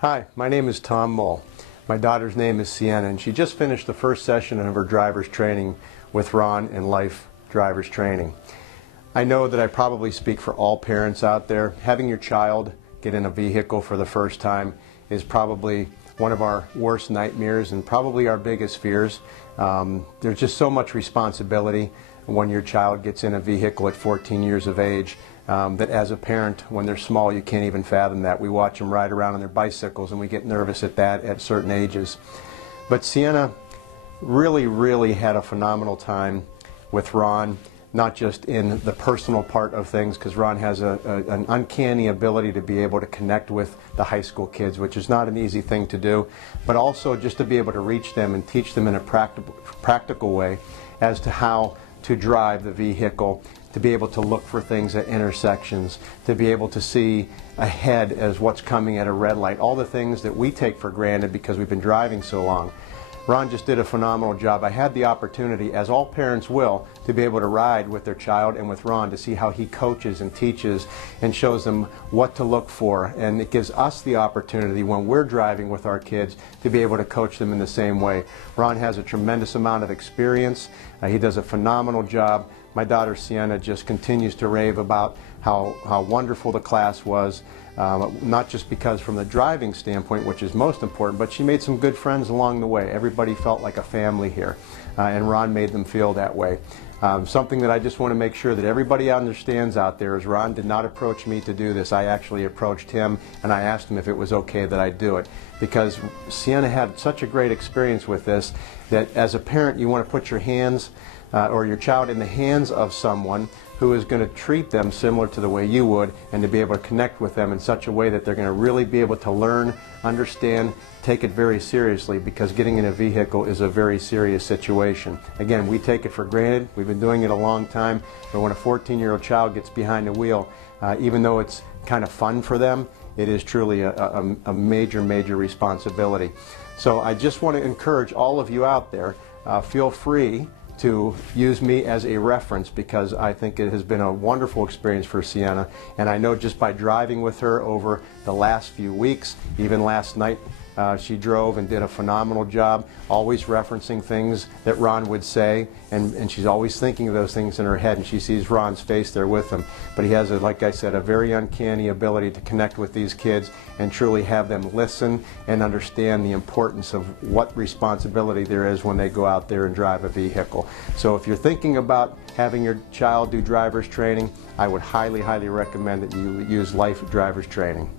Hi, my name is Tom Mohl. My daughter's name is Sienna, and she just finished the first session of her driver's training with Ron in Life Drivers Training. I know that I probably speak for all parents out there. Having your child get in a vehicle for the first time is probably one of our worst nightmares and probably our biggest fears. There's just so much responsibility when your child gets in a vehicle at 14 years of age. That as a parent, when they're small, you can't even fathom that. We watch them ride around on their bicycles and we get nervous at that at certain ages. But Sienna really had a phenomenal time with Ron, not just in the personal part of things, because Ron has an uncanny ability to be able to connect with the high school kids, which is not an easy thing to do, but also just to be able to reach them and teach them in a practical way as to how to drive the vehicle, to be able to look for things at intersections, to be able to see ahead as what's coming at a red light, all the things that we take for granted because we've been driving so long. Ron just did a phenomenal job. I had the opportunity, as all parents will, to be able to ride with their child and with Ron to see how he coaches and teaches and shows them what to look for. And it gives us the opportunity when we're driving with our kids to be able to coach them in the same way. Ron has a tremendous amount of experience. He does a phenomenal job. My daughter Sienna just continues to rave about how wonderful the class was, not just because from the driving standpoint, which is most important, but she made some good friends along the way. Everybody felt like a family here, and Ron made them feel that way. Something that I just want to make sure that everybody understands out there is Ron did not approach me to do this. I actually approached him and I asked him if it was okay that I do it, because Sienna had such a great experience with this that as a parent you want to put your hands or your child in the hands of someone who is going to treat them similar to the way you would, and to be able to connect with them in such a way that they're going to really be able to learn, understand, take it very seriously, because getting in a vehicle is a very serious situation. Again, we take it for granted. We've been doing it a long time, but when a 14-year-old child gets behind the wheel, even though it's kind of fun for them, it is truly a major responsibility. So I just want to encourage all of you out there, feel free to use me as a reference, because I think it has been a wonderful experience for Sienna, and I know just by driving with her over the last few weeks, even last night, she drove and did a phenomenal job, always referencing things that Ron would say, and she's always thinking of those things in her head, and she sees Ron's face there with him. But he has, like I said, a very uncanny ability to connect with these kids and truly have them listen and understand the importance of what responsibility there is when they go out there and drive a vehicle. So if you're thinking about having your child do driver's training, I would highly recommend that you use Life Drivers Training.